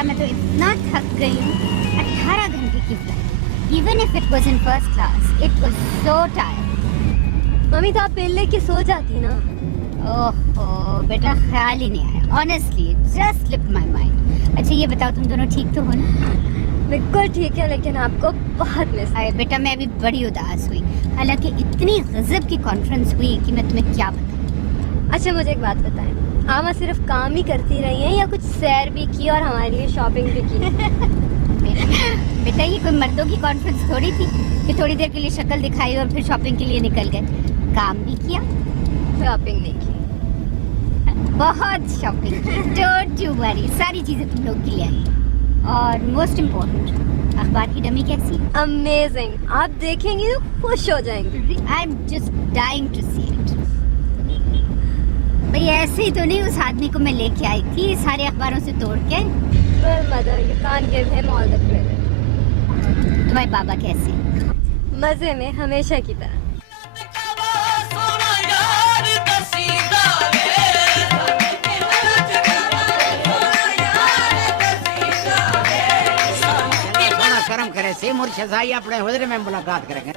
बेटा मैं तो इतना थक गई हूँ। 18 घंटे की flight, even if it was in first class, it was so tired. Mummy तो आप बेल लेके सो जाती ना। ओहो बेटा, ख्याल ही नहीं आया। Honestly just slipped my mind. अच्छा ये बताओ, तुम दोनों ठीक तो हो ना? बिल्कुल ठीक है, लेकिन आपको बहुत मिस आए बेटा, मैं अभी बड़ी उदास हुई। हालांकि इतनी गजब की कॉन्फ्रेंस हुई कि मैं तुम्हें क्या बताऊं। अच्छा मुझे एक बात बताएं, आप सिर्फ काम ही करती रही हैं या कुछ सैर भी की और हमारे लिए शॉपिंग भी की? बेटा ये कोई मर्दों की कॉन्फ्रेंस थोड़ी थी कि थोड़ी देर के लिए शक्ल दिखाई और फिर शॉपिंग के लिए निकल गए। काम भी किया, शॉपिंग नहीं की। बहुत शॉपिंग की। डोंट यू वरी, सारी चीजें तुम लोग के लिए आई। और मोस्ट इम्पोर्टेंट, अखबार की डमी कैसी? अमेजिंग, आप देखेंगी तो खुश हो जाएंगी। I am just dying to see it. भाई ऐसे ही तो नहीं उस आदमी को मैं लेके आई थी सारे अखबारों से तोड़ के। Well, mother, you can't give him all the credit. तुम्हारे बाबा कैसे? मजे में हमेशा की तरह। कर्म करे से मुर्शिद साहब अपने हुजरे में मुलाकात करेंगे।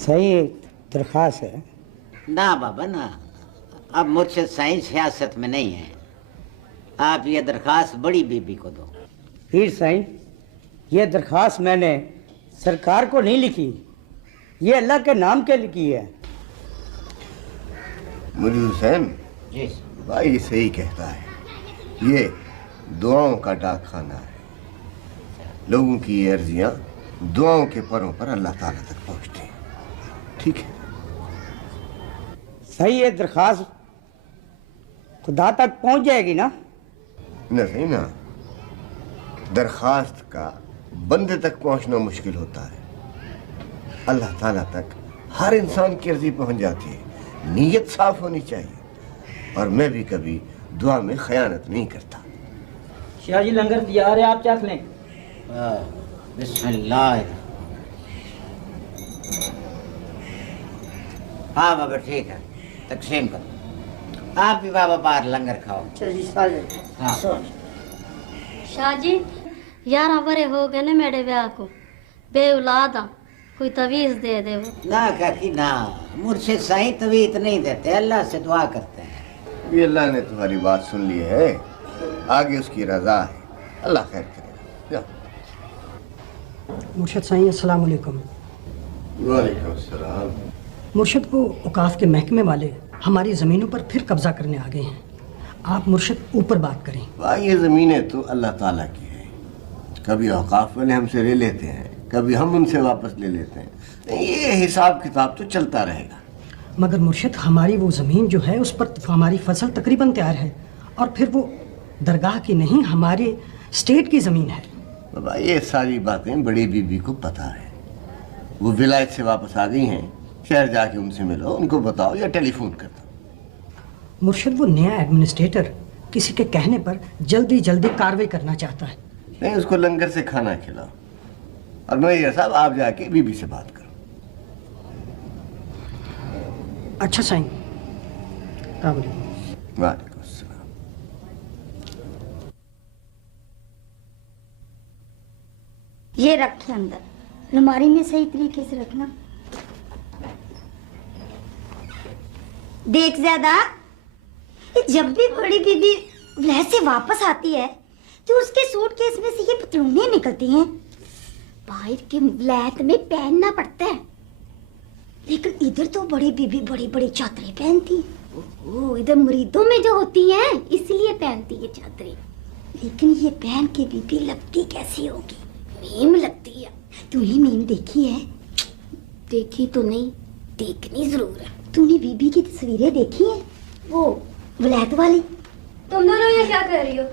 सही एक दरख्वास्त है ना बाबा ना, अब मुर्शिद साईं सियासत में नहीं है। आप ये दरख्वास्त बड़ी बीबी को दो। पीर साईं, ये दरख्वास्त मैंने सरकार को नहीं लिखी, ये अल्लाह के नाम के लिखी है। मुर्शिद हुसैन जी भाई सही कहता है, ये दुआओं का डाक खाना है। लोगों की ये अर्जियां दुआओं के परों पर अल्लाह ताला तक पहुंचती हैं। ठीक है, सही ये दरख्वास्त खुदा तक पहुंच जाएगी ना? नहीं ना, दरख्वास्त का बंदे तक पहुंचना मुश्किल होता है, अल्लाह ताला तक हर इंसान की अर्जी पहुंच जाती है। नीयत साफ होनी चाहिए, और मैं भी कभी दुआ में खयानत नहीं करता। शाह जी लंगर तैयार है, आप चख लें। बिस्मिल्लाह। हाँ बाबा ठीक है, तकसीम करो। आप भी बाबा बाहर लंगर खाओ। हाँ। शाह जी यार वरे हो गए ने मेरे ब्याह को, बे औलाद आ, कोई तवीज दे दे। ना काकी ना, मुर्शिद साईं तवीज नहीं देते, अल्लाह से दुआ करते हैं। ये अल्लाह ने तुम्हारी बात सुन ली है, आगे उसकी रजा है, अल्लाह खैर करेगा। मुर्शद साईं अस्सलाम वालेकुम। वालेकुम अस्सलाम। मुर्शद को औकाफ के महकमे वाले हमारी ज़मीनों पर फिर कब्जा करने आ गए हैं। आप मुर्शद ऊपर बात करें। भाई ये ज़मीनें तो अल्लाह ताला की है, कभी औकाफ वाले हमसे ले लेते हैं, कभी हम उनसे वापस ले लेते हैं। ये हिसाब किताब तो चलता रहेगा। मगर मुर्शद हमारी वो ज़मीन जो है उस पर हमारी फसल तकरीबन तैयार है, और फिर वो दरगाह की नहीं हमारे स्टेट की ज़मीन है। बाबा ये सारी बातें बड़ी बीबी को पता है, वो विलायत से वापस आ गई हैं, शहर जाके उनसे मिलो, उनको बताओ या टेलीफोन कर दो। मुर्शद वो नया एडमिनिस्ट्रेटर किसी के कहने पर जल्दी जल्दी कार्रवाई करना चाहता है। नहीं, उसको लंगर से खाना खिलाओ, और मैं साहब आप जाके बीबी से बात करो। अच्छा साईं, वालेकुम अस्सलाम। ये रखे अंदर, अलमारी में सही तरीके से रखना। देख ज्यादा, जब भी बड़ी बीबी वह से वापस आती है तो उसके सूटकेस में से ये पतलूनें निकलती हैं, बाहर के वलायत में पहनना पड़ता है। लेकिन इधर तो बड़ी बीबी बड़ी बड़ी चादरें पहनती है। ओह, इधर मुरीदों में जो होती हैं इसलिए पहनती है चादरें। लेकिन ये पहन के बीबी लगती कैसी होगी? मीम लगती है। तूने मीम देखी है? देखी तो नहीं, देखनी जरूर है। तूने बीबी की तस्वीरें देखी हैं? वो ब्लैक वाली। तुम दोनों ये क्या कर रही हो?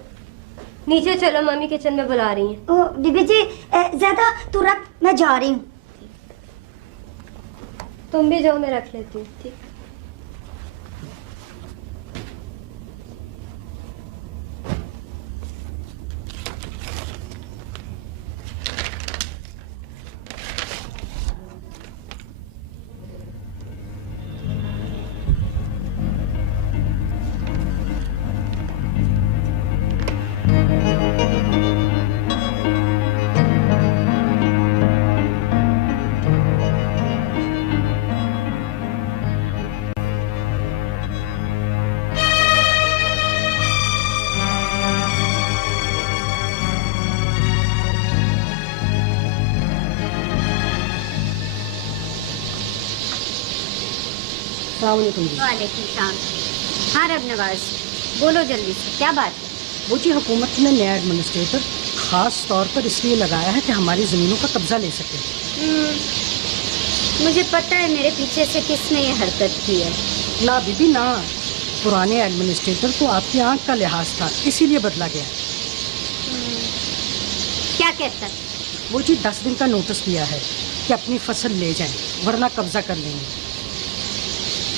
नीचे चलो, मम्मी किचन में बुला रही हैं। ओ बीबी जी, ज्यादा तू रख, मैं जा रही हूँ। तुम भी जाओ, मैं रख लेती हूँ। ठीक। अस्सलामुअलैकुम जी। वालेकुम सलाम। हाँ रब नवाज, बोलो जल्दी से, क्या बात है? वो जी हुकूमत ने नया एडमिनिस्ट्रेटर ख़ास तौर पर इसलिए लगाया है कि हमारी ज़मीनों का कब्ज़ा ले सके। मुझे पता है मेरे पीछे से किसने ये हरकत की है। ना बीबी ना, पुराने एडमिनिस्ट्रेटर को आपकी आंख का लिहाज था, इसीलिए बदला गया। क्या कहता है? वो जी 10 दिन का नोटिस दिया है कि अपनी फसल ले जाएं, वरना कब्ज़ा कर लेंगे।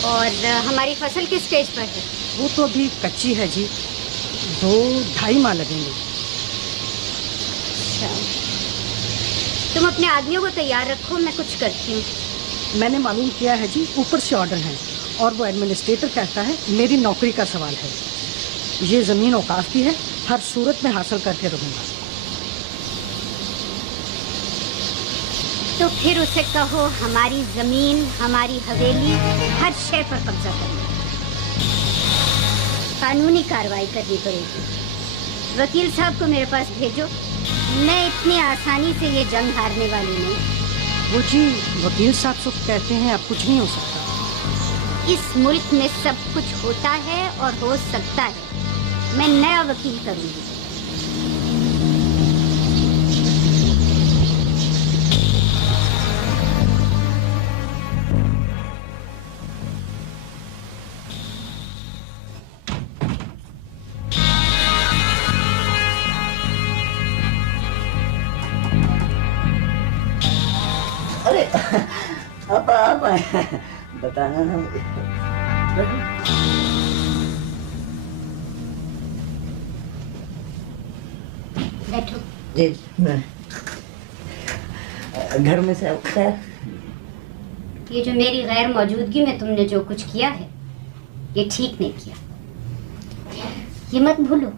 और हमारी फसल किस स्टेज पर है? वो तो अभी कच्ची है जी, 2-2.5 माह लगेंगे। अच्छा, तुम अपने आदमियों को तैयार रखो, मैं कुछ करती हूँ। मैंने मालूम किया है जी, ऊपर से ऑर्डर है और वो एडमिनिस्ट्रेटर कहता है मेरी नौकरी का सवाल है। ये ज़मीन औकाफ की है, हर सूरत में हासिल करके रहूँगा। तो फिर उसे कहो हमारी जमीन, हमारी हवेली, हर शय पर कब्जा करना। कानूनी कार्रवाई करनी पड़ेगी। वकील साहब को मेरे पास भेजो, मैं इतनी आसानी से ये जंग हारने वाली नहीं। वो जी वकील साहब सब कहते हैं अब कुछ नहीं हो सकता। इस मुल्क में सब कुछ होता है और हो सकता है। मैं नया वकील करूंगी। अरे अब बताना ना। बैठो। जी मैं घर में सब खैर? ये जो मेरी गैर मौजूदगी में तुमने जो कुछ किया है, ये ठीक नहीं किया। ये मत भूलो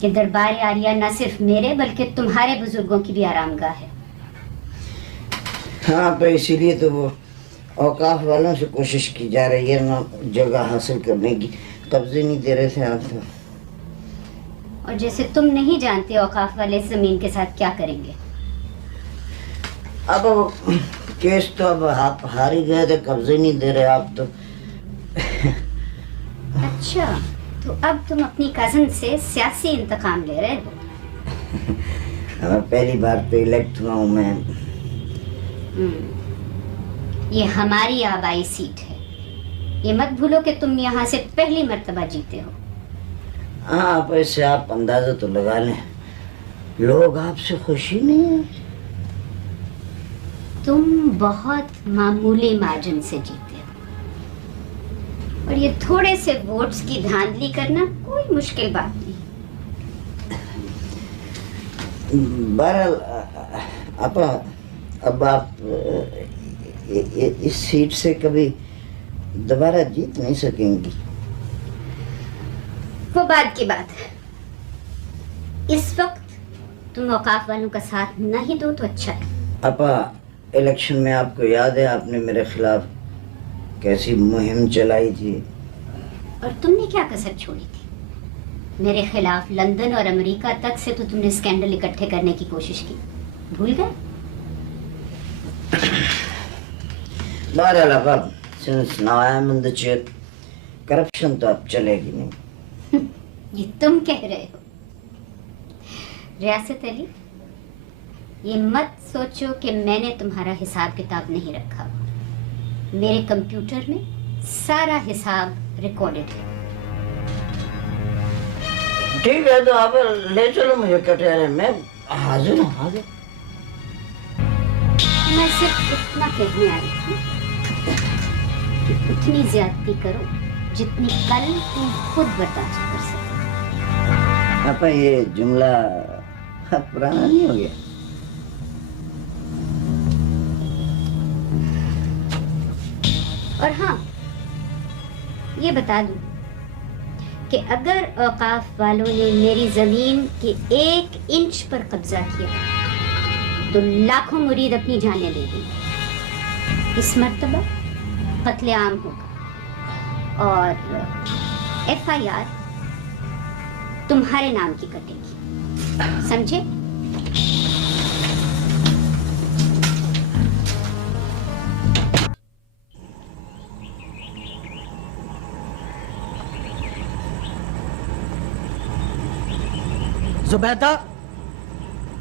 कि दरबार आलिया न सिर्फ मेरे बल्कि तुम्हारे बुजुर्गों की भी आरामगाह है। हाँ तो इसीलिए तो वो औकाफ वालों से कोशिश की जा रही है ना जगह हासिल करने की। कब्जे नहीं दे रहे थे आप तो। और जैसे तुम नहीं जानते औकाफ वाले जमीन के साथ क्या करेंगे। अब केस तो अब आप हार ही गए थे, कब्जे नहीं दे रहे आप तो। अच्छा, तो अब तुम अपनी कजन से सियासी इंतकाम ले रहे हो। पहली बार तो इलेक्ट हुआ हूँ मैं। ये हमारी आबाई सीट है। ये मत भूलो कि तुम यहाँ से पहली मर्तबा जीते हो। हाँ आप ऐसे आप अंदाजा तो लगा लें, लोग आपसे खुशी नहीं है। तुम बहुत मामूली मार्जिन से जीते हो और ये थोड़े से वोट्स की धांधली करना कोई मुश्किल बात नहीं। बहरहाल अब आप इस सीट से कभी दोबारा जीत नहीं सकेंगी। वो बात की बात है। इस वक्त तुम औकाफ वालों का साथ नहीं दो तो अच्छा है। अपा इलेक्शन में आपको याद है आपने मेरे खिलाफ कैसी मुहिम चलाई थी? और तुमने क्या कसर छोड़ी थी? मेरे खिलाफ लंदन और अमेरिका तक से तो तुमने स्कैंडल इकट्ठे करने की कोशिश की, भूल गए? बहरहाल अब सुनाया मुंदे करप्शन तो अब चलेगी नहीं। ये तुम कह रहे हो। रियासत अली, ये मत सोचो कि मैंने तुम्हारा हिसाब किताब नहीं रखा। मेरे कंप्यूटर में सारा हिसाब रिकॉर्डेड है। ठीक है तो आप ले चलो मुझे कटहरे में, हाजिर हूँ हाजिर। मैं सिर्फ इतना कहने आई थी कि उतनी ज्यादती करो जितनी कल तुम खुद बर्दाश्त कर सको। पापा ये जुमला पुराना नहीं हो गया? और हाँ, ये बता दूं कि अगर औकाफ वालों ने मेरी जमीन के 1 इंच पर कब्जा किया तो लाखों मुरीद अपनी जानें दे देंगे। इस मर्तबा कत्लेआम होगा और FIR तुम्हारे नाम की कटेगी, समझे? जुबैदा,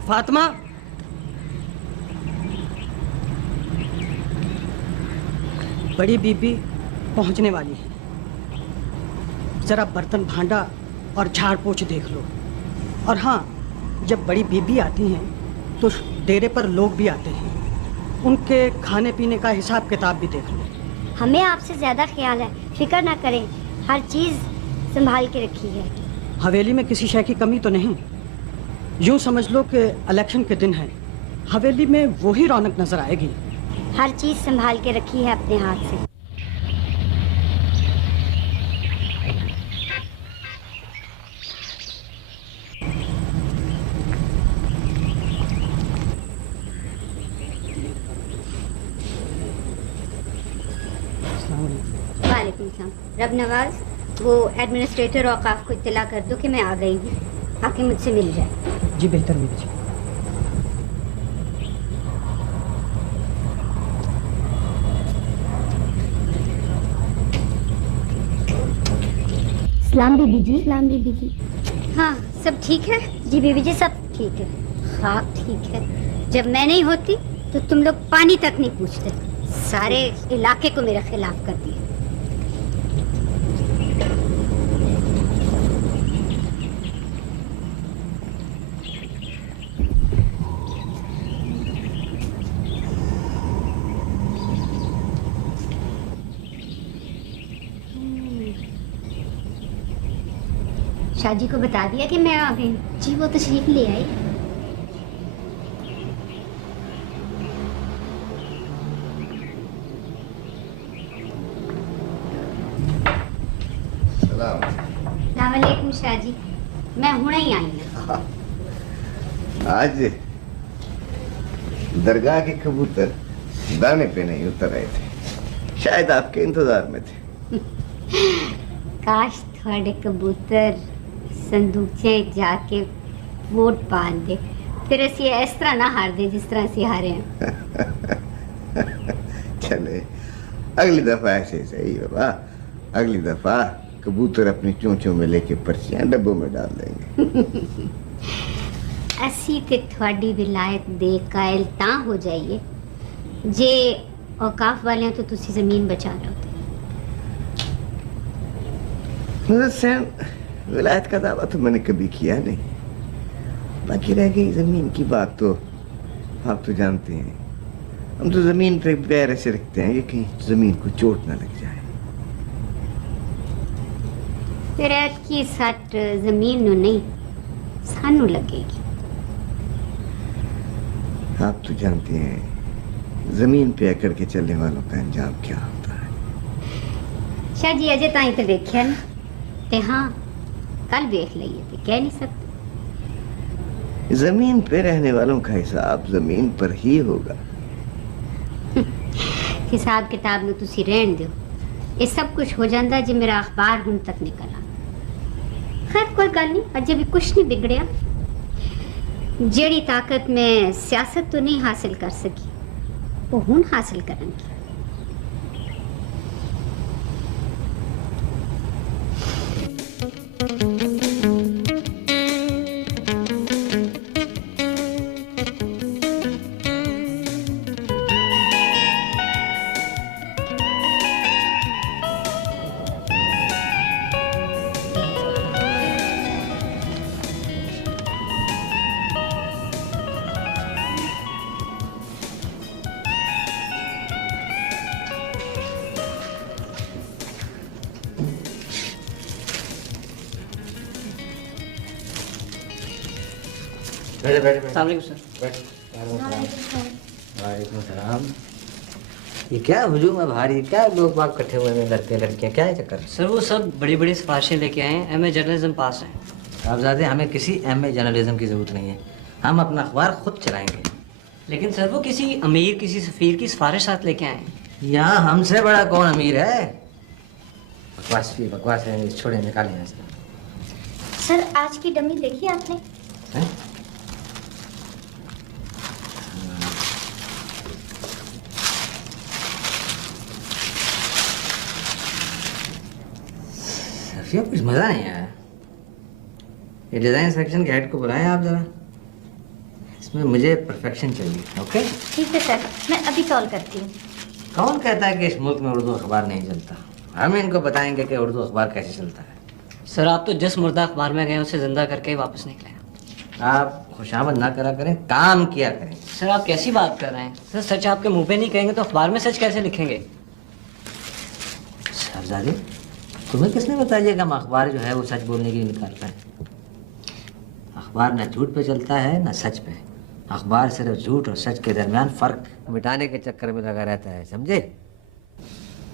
फातिमा, बड़ी बीबी पहुंचने वाली है। जरा बर्तन भांडा और झाड़ पोछ देख लो। और हाँ, जब बड़ी बीबी आती हैं तो डेरे पर लोग भी आते हैं, उनके खाने पीने का हिसाब किताब भी देख लो। हमें आपसे ज्यादा ख्याल है, फिक्र ना करें, हर चीज संभाल के रखी है। हवेली में किसी शय की कमी तो नहीं? यूं समझ लो कि इलेक्शन के दिन है, हवेली में वही रौनक नजर आएगी। हर चीज संभाल के रखी है अपने हाथ से। वालेकुम सलाम। रब नवाज, वो एडमिनिस्ट्रेटर औकाफ को इत्तला कर दो कि मैं आ गई हूँ, आके मुझसे मिल जाए। जी बेहतर बीबी जी। सलाम बीबी जी। सलाम बीबी जी। हाँ, सब ठीक है? जी बीबी जी, सब ठीक है। हाँ ठीक है। जब मैं नहीं होती तो तुम लोग पानी तक नहीं पूछते, सारे इलाके को मेरे खिलाफ कर दिया। शाहजी को बता दिया कि मैं आ गई? जी वो तशरीफ ले आई। अस्सलामुअलैकुम शाहजी, मैं हुणे ही आई हूँ। आज दरगाह के कबूतर दाने पे नहीं उतर रहे थे, शायद आपके इंतजार में थे। काश थोड़े कबूतर संदूकचे जाके वोट पान दे, फिर असी इस तरह ना हार दे जिस तरह असी हारे हैं। चले, अगली दफा ऐसे सही बाबा, अगली दफा कबूतर अपनी चोंचों में लेके पर्चियां डब्बों में डाल देंगे। असी ते थोड़ी विलायत दे कायल तां हो जाइए जे औकाफ वाले तो तुसी जमीन बचा रहे होते। विलायत का दावा तो मैंने कभी किया नहीं, बाकी रह गई जमीन की बात, तो आप तो जानते हैं हम तो जमीन पे पैर ऐसे रखते हैं कि कहीं जमीन को चोट ना लग जाए। फिर की सट जमीन नु नहीं सानू लगेगी। आप तो जानते हैं जमीन पे अकड़ के चलने वालों का अंजाम क्या होता है। शाह जी अजय ताई तो देखिया ना, ते हाँ कल देख लिए थे, कह नहीं सकते। जमीन पे रहने वालों का हिसाब जमीन पर ही होगा। हिसाब किताब में तुसी रहन दो, ये सब कुछ हो जाता जो मेरा अखबार हुन तक निकल आ। खैर कोई गल नहीं, अजे भी कुछ नहीं बिगड़िया। जेड़ी ताकत में सियासत तो नहीं हासिल कर सकी वो हुन हासिल करेंगी। वालेकुम सर। वालेकुम सलाम। ये क्या हुजूम है भारी, क्या लोग बाग इकट्ठे हुए हैं, लड़के लड़कियां, क्या है चक्कर? सर वो सब बड़ी बड़ी सिफारिशें लेके आए हैं, एमए जर्नलिज्म पास हैं। साहबजादे, हमें किसी एमए जर्नलिज्म की जरूरत नहीं है, हम अपना अखबार खुद चलाएंगे। लेकिन सर वो किसी अमीर, किसी सफीर की सिफारिश साथ लेके आए हैं। यहाँ हमसे बड़ा कौन अमीर है? बकवास है, छोड़े, निकालें यहाँ से। सर आज की डमी देखी आपने? हैं? सफिया, कुछ मजा नहीं आया। ये डिजाइन सेक्शन के हेड को बुलाएं आप जरा, इसमें मुझे परफेक्शन चाहिए। ओके ठीक है सर, मैं अभी कॉल करती हूँ। कौन कहता है कि इस मुल्क में उर्दू अखबार नहीं चलता? हम इनको बताएंगे कि उर्दू अखबार कैसे चलता है। सर आप तो जिस मुर्दा अखबार में गए उसे जिंदा करके ही वापस निकले। आप खुशामद ना करा करें, काम किया करें। सर आप कैसी बात कर रहे हैं? सर सच आपके मुंह पे नहीं कहेंगे तो अखबार में सच कैसे लिखेंगे? साहबजादे, तुम्हें किसने बताया कि हम अखबार जो है वो सच बोलने के लिए निकालता है? अखबार न झूठ पे चलता है न सच पे। अखबार सिर्फ झूठ और सच के दरमियान फर्क मिटाने के चक्कर में लगा रहता है, समझे?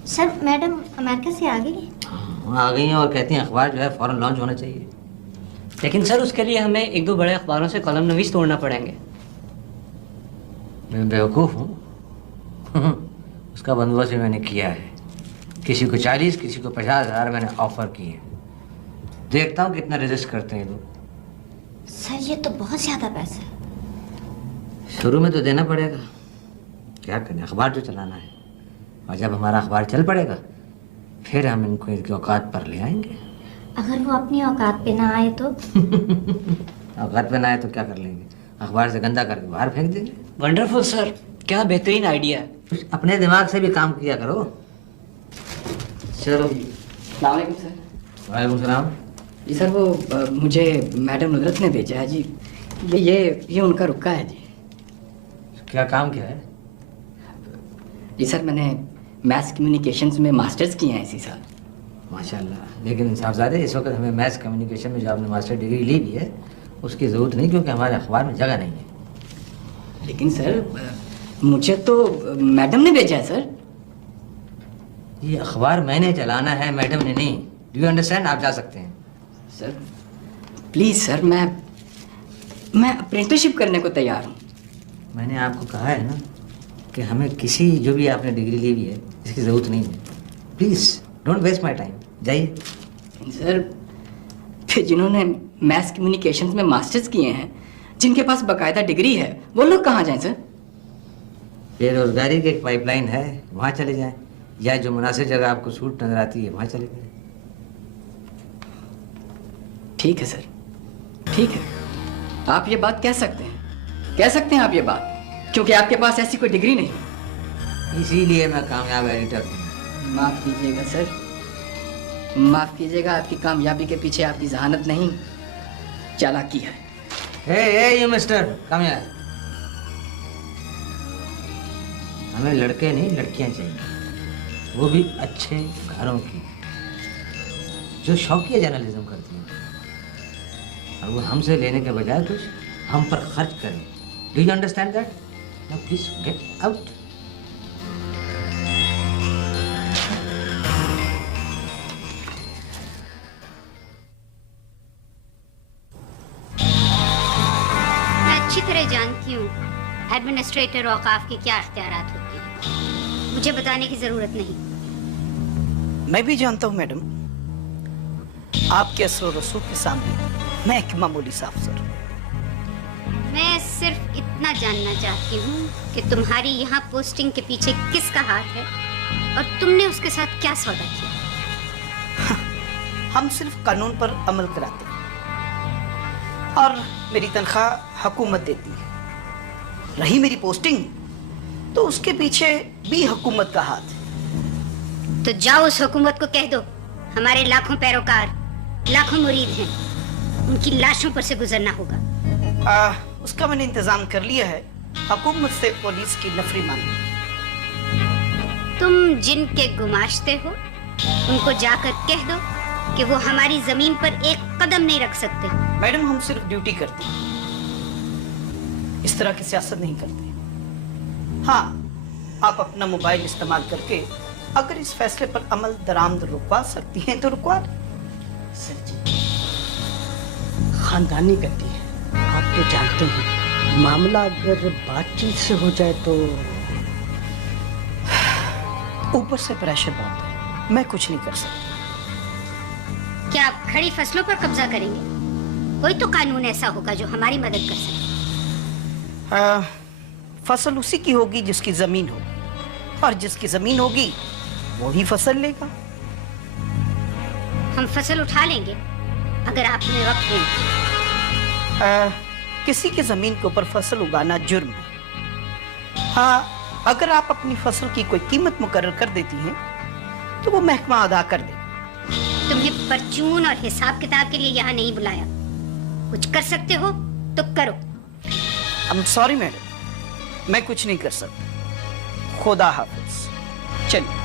सर मैडम अमेरिका से आ गई? हाँ, आ गई हैं और कहती हैं अखबार जो है फौरन लॉन्च होना चाहिए। लेकिन सर उसके लिए हमें एक दो बड़े अखबारों से कलम नवीस तोड़ना पड़ेंगे। मैं बेवकूफ़ हूँ? उसका बंदोबस्त भी मैंने किया है। किसी को 40, किसी को 50,000 मैंने ऑफर किए। देखता हूँ कितना रेजिस्ट करते हैं लोग। सर ये तो बहुत ज्यादा पैसा है। शुरू में तो देना पड़ेगा, क्या करें, अखबार तो चलाना है। और जब हमारा अखबार चल पड़ेगा फिर हम इनको इनकी औकात पर ले आएंगे। अगर वो अपनी औकात पे ना आए तो? औकात पे ना आए तो क्या कर लेंगे? अखबार से गंदा करके बाहर फेंक देंगे। वंडरफुल सर, क्या बेहतरीन आइडिया है। अपने दिमाग से भी काम किया करो। चलो। वालेकुम सर। वालेकुम सलाम। जी सर वो मुझे मैडम नुसरत ने भेजा है जी। ये उनका रुका है जी। क्या काम क्या है? जी सर मैंने मैथ्स कम्युनिकेशंस में मास्टर्स किए हैं इसी साल। माशाल्लाह। लेकिन साहबजादे, इस वक्त हमें मैथ्स कम्युनिकेशन में जो आपने मास्टर डिग्री ली भी है उसकी ज़रूरत नहीं, क्योंकि हमारे अखबार में जगह नहीं है। लेकिन सर मुझे तो मैडम ने भेजा है सर। ये अखबार मैंने चलाना है, मैडम ने नहीं। Do you understand? आप जा सकते हैं। सर प्लीज़ सर, मैं अप्रेंटिसशिप करने को तैयार हूँ। मैंने आपको कहा है ना कि हमें किसी जो भी आपने डिग्री ली हुई है इसकी ज़रूरत नहीं है। Please don't waste my time, जाइए। सर फिर जिन्होंने मैथ्स कम्युनिकेशंस में मास्टर्स किए हैं, जिनके पास बाकायदा डिग्री है, वो लोग कहाँ जाएं सर? बेरोजगारी की एक पाइपलाइन है, वहाँ चले जाएं, या जो मुनासिब जगह आपको सूट नजर आती है वहाँ चले जाएं। ठीक है सर, ठीक है, आप ये बात कह सकते हैं आप ये बात, क्योंकि आपके पास ऐसी कोई डिग्री नहीं। इसीलिए मैं कामयाब एडिटर हूँ। माफ़ कीजिएगा सर, माफ़ कीजिएगा, आपकी कामयाबी के पीछे आपकी जहानत नहीं, चालाकी है। हे यू मिस्टर, कम हियर। हमें लड़के नहीं लड़कियां चाहिए, वो भी अच्छे घरों की, जो शौकिया जर्नलिज्म करती हैं, और वो हमसे लेने के बजाय कुछ हम पर खर्च करें। Do you understand that? Now please get out. मैं अच्छी तरह जानती हूँ एडमिनिस्ट्रेटर औकाफ के क्या इख्तियारात होते हैं, मुझे बताने की जरूरत नहीं। मैं भी जानता हूँ मैडम, आपके असर रसूख के सामने मैं एक मामूली सा अफसर। मैं सिर्फ इतना जानना चाहती हूँ कि तुम्हारी यहाँ पोस्टिंग के पीछे किसका हाथ है और तुमने उसके साथ क्या सौदा किया? हम सिर्फ कानून पर अमल कराते हैं और मेरी तनख्वाह हुकूमत देती है। रही मेरी पोस्टिंग तो उसके पीछे भी हुकूमत का हाथ है। तो जाओ उस हुकूमत को कह दो हमारे लाखों पैरोकार, लाखों मुरीद हैं, उनकी लाशों पर से गुजरना होगा। उसका मैंने इंतजाम कर लिया है, हुकूमत से पुलिस की नफरी मांगी। तुम जिनके गुमाश्ते हो उनको जाकर कह दो कि वो हमारी जमीन पर एक कदम नहीं रख सकते। मैडम हम सिर्फ ड्यूटी करते हैं, इस तरह की सियासत नहीं करते। हाँ, आप अपना मोबाइल इस्तेमाल करके अगर इस फैसले पर अमल दरामद रुकवा सकती हैं तो रुकवा दो। सर जी, खानदानी गलती है, आप तो जानते हैं, मामला अगर बातचीत से हो जाए तो। ऊपर से प्रेशर बहुत है, मैं कुछ नहीं कर सकता। क्या आप खड़ी फसलों पर कब्जा करेंगे? कोई तो कानून ऐसा होगा जो हमारी मदद कर सके। फसल उसी की होगी जिसकी जमीन हो, और जिसकी जमीन होगी वो ही फसल लेगा। हम फसल उठा लेंगे अगर आपने वक्त दें। किसी की जमीन के ऊपर फसल उगाना जुर्म है। हाँ, अगर आप अपनी फसल की कोई कीमत मुकर्रर कर देती हैं तो वो महकमा अदा कर दे। तुम्हें परचून और हिसाब किताब के लिए यहाँ नहीं बुलाया। कुछ कर सकते हो तो करो। आई एम सॉरी मैडम, मैं कुछ नहीं कर सकता। खुदा हाफिज। चलिए।